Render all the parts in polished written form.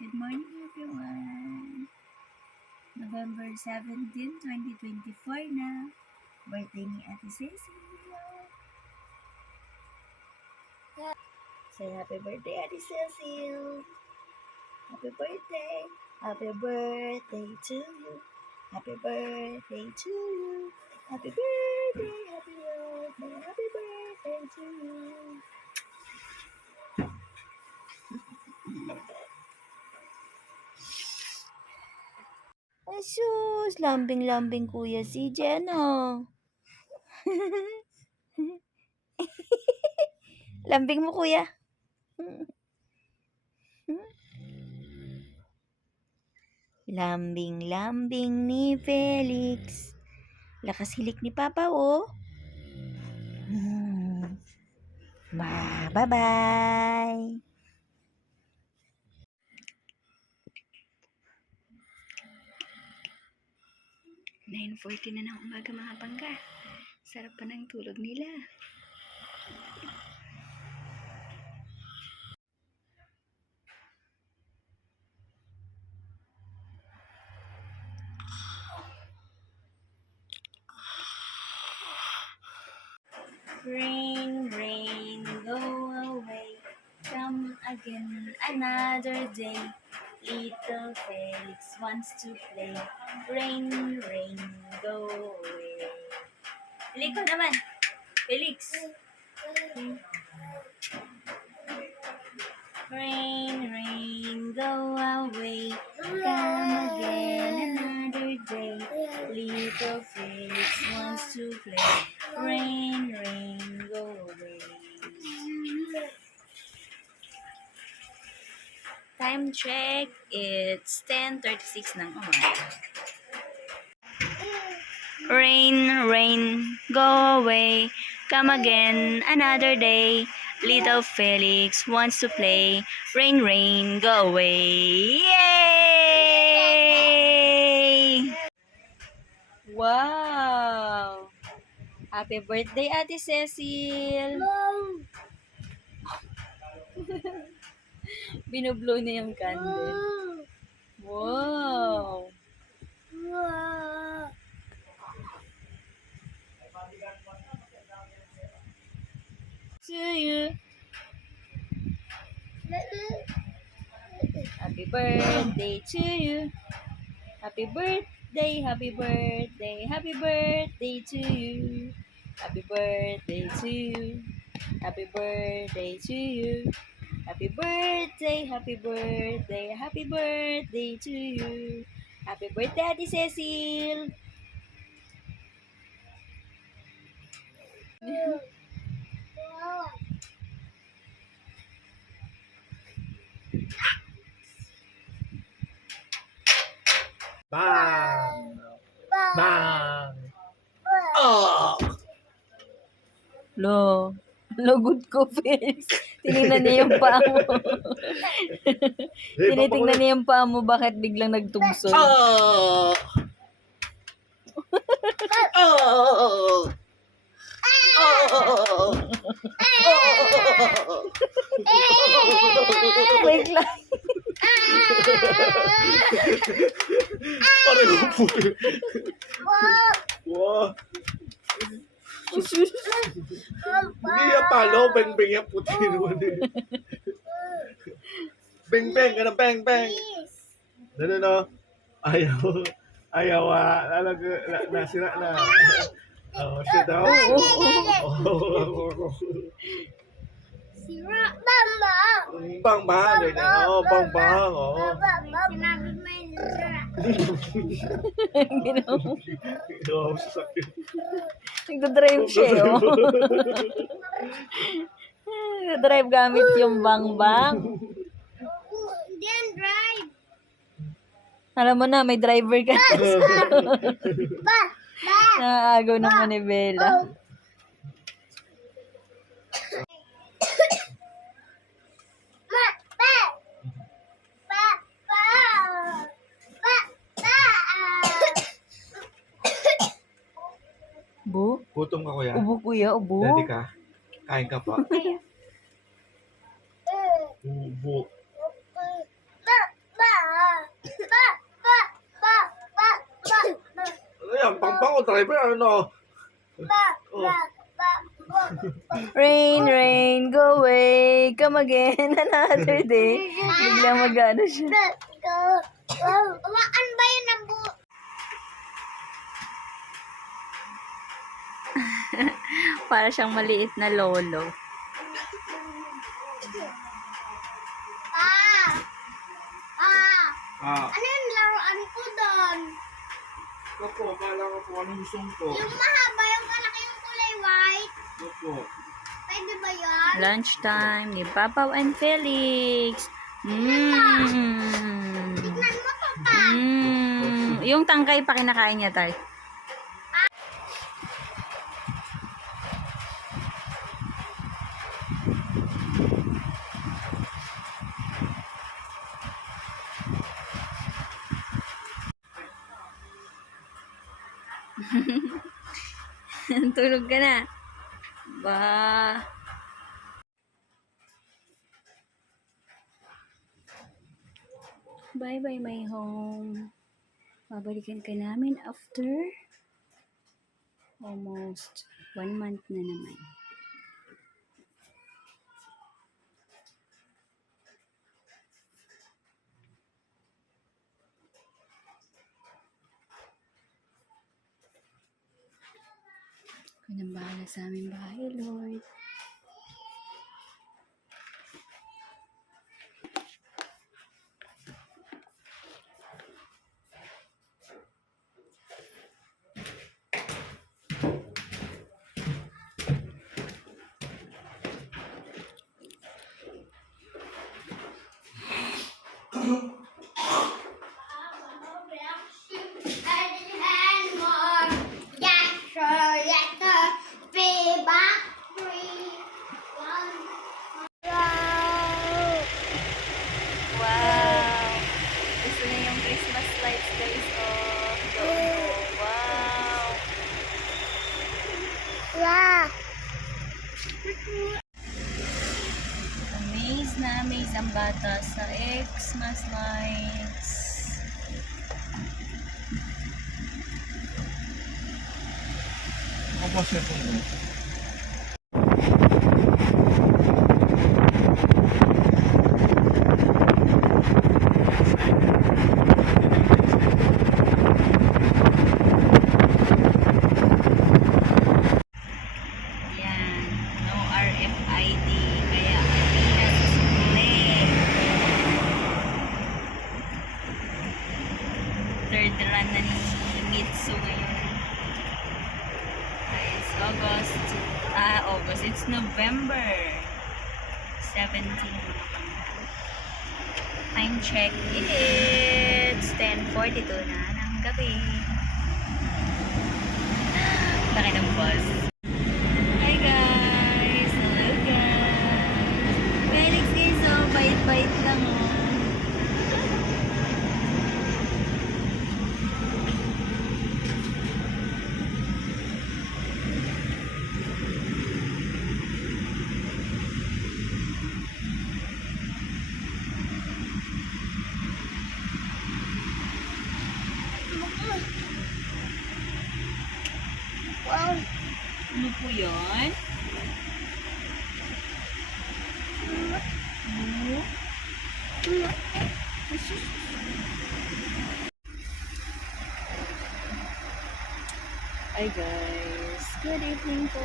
Good morning, everyone. November 17, 2024 na. Birthday ni Ate Cecilia. Say happy birthday, Ate Cecil. Happy birthday. Happy birthday to you. Happy birthday to you. Happy birthday, happy birthday, happy birthday to you. Asus, lambing-lambing kuya si Jenna. Lambing mo kuya. Lambing-lambing ni Felix. Lakas hilik ni Papa, oh. Bye-bye. 9:40 na ng umaga mga bangga. Sarap pa ng tulog nila. Rain, rain, go away. Come again another day. Little Felix wants to play. Rain, rain, go away. Bili ko naman. Felix. Rain, rain, go away. Come again another day. Little Felix wants to play. Rain, rain, go away. Time check, it's 10:36 ng umaga. Rain, rain, go away. Come again another day. Little Felix wants to play. Rain, rain, go away. Yay! Wow! Happy birthday, Ate Cecil! Binublow niya yung candle. Wow! To you. Happy birthday to you. Happy birthday, happy birthday, happy birthday to you. Happy birthday to you. Happy birthday to you. Happy birthday, happy birthday, happy birthday to you. Happy birthday, Ate Cecil. Bang! Bang! Oh! Lo, good ko, Felix. Tinignan niya yung paa mo. Tinitingnan niya yung paa mo, bakit biglang nagtugso? Oh! Oh! Oh! Wait lang. Pareho po. Wow. Hindi yan palo, beng-beng yan puti naman eh. Beng-beng, ganun beng-beng. No. Ayaw nasira na. Oh, shit daw. Sira, Mama. Bang-bang, ganyan. Oh, bang-bang, oh. Sinabi mo yun, sira. Ginawa. Oh, sasakit. Nagdadrive siya, oh. Nagdadrive gamit yung bang-bang. Hindi yan, drive. Alam mo na, may driver ka. Ba, Naagaw ng manibela. ma, ba. Ba, ba. Ba, ba. Bu? Gutom ka, kuya. Ubo, kuya, ubo. Ready ka? Kain ka pa. Ubo. Ba, ako, driver, ano? Ba, Oh. ba, ba, ba. Rain, rain, go away. Come again. Another day. Biglang mag-ano siya. Go. Waan ba yun ang Para siyang maliit na lolo. Ano yung laruan ko doon? Opo, kala ko po anong gusto ko. Yung mahaba, yung malaki yung kulay white. Opo. Pwede ba yun? Lunchtime ni Papa and Felix. Mmm. Tignan mo to pa. Yung tangkay pa kinakain niya, tay. Tulog ka na. Ba. Bye-bye, my home. Babalikan ka namin after almost 1 month na naman. Ikaw nang bahala sa aming bahay, Lord. And more. Yes, sir. Yes, sir. Be back. 3, 1. Wow. Wow! Gusto niya yung Christmas lights, guys. Oh, wow! Wow. Amaze ang bata sa Xmas lights. Ako po, sir, po. Yan. No RFID. Kaya hindi na susuli. Third run na ni Mitsu ngayon. It's August. August. It's November 17. Time check. It's 10:42 na ng gabi. Laki ng bus. Hi guys! Hello guys! Felix guys, oh, bait-bait lang oh. Wow. Ano po yun? Hi guys! Good evening po!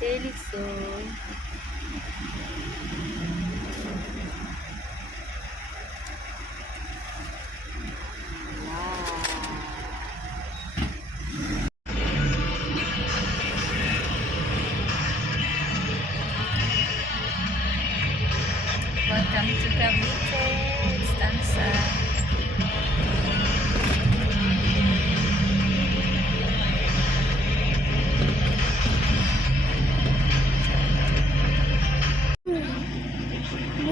Felix oh. Welcome to Cavite, Stanza.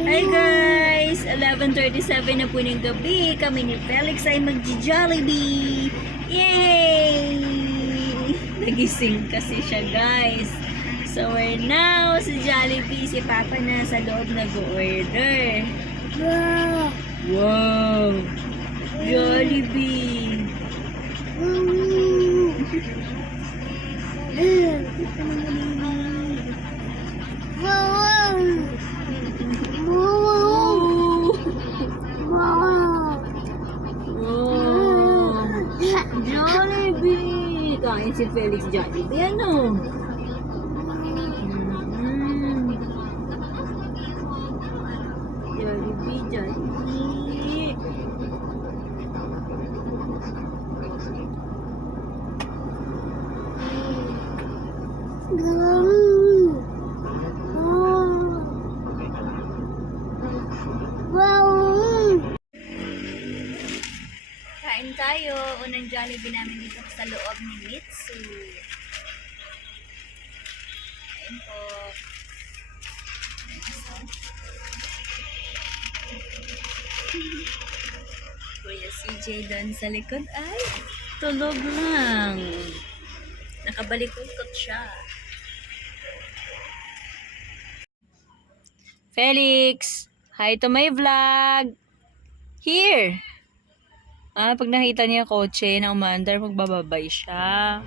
Hi guys! 11:37 na po ng gabi. Kami ni Felix ay magji-Jollibee. Yay! Nagising kasi siya guys. So we're now sa Jollibee. Si Papa na sa loob nag-order. Wow. Wow! Jollibee! Wow! Jollibee! Kain si Felix Jollibee, ano? Jollibee, Jollibee. Kain tayo. Unang Jollibee namin dito sa loob ni Mitsu. Kain po. Kuya CJ doon sa likod ay tulog lang. Nakabalikot siya. Felix, hi to my vlog. Here. Pag nakita niya yung kotse na umaandar, magbababay siya.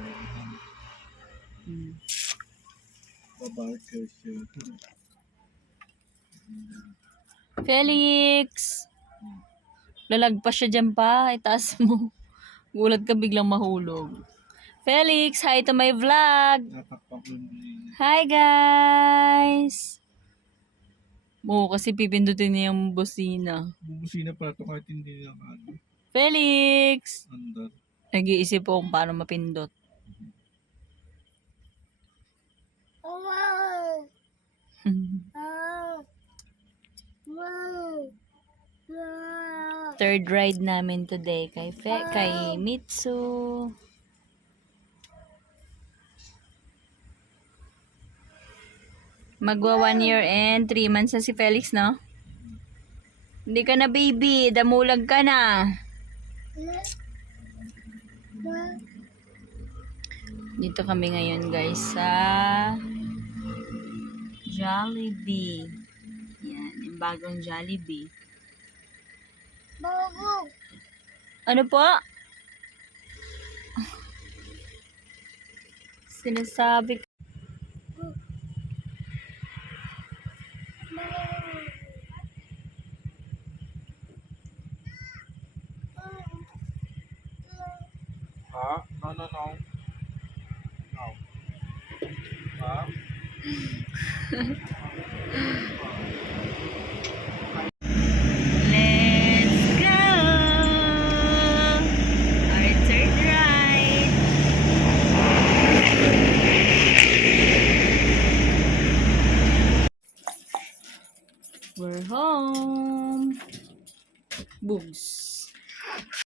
Felix! Lalagpas siya dyan pa. Itaas mo. Gulat ka biglang mahulog. Felix, hi to my vlog! Hi guys! Oo, kasi pipindutin niya yung busina. Busina pa ito kahit hindi na ano. Felix! Andar. Nag-iisip po kung paano mapindot. Third ride namin today kay Mitsu. Magwa 1 year and 3 months na si Felix, no? Hindi ka na baby, damulag ka na. Dito kami ngayon guys sa Jollibee. Yan, yung bagong Jollibee. Ano po? Sinasabi ko. Ha? No. No. Ha? Let's go! Our third ride. We're home. Boogs.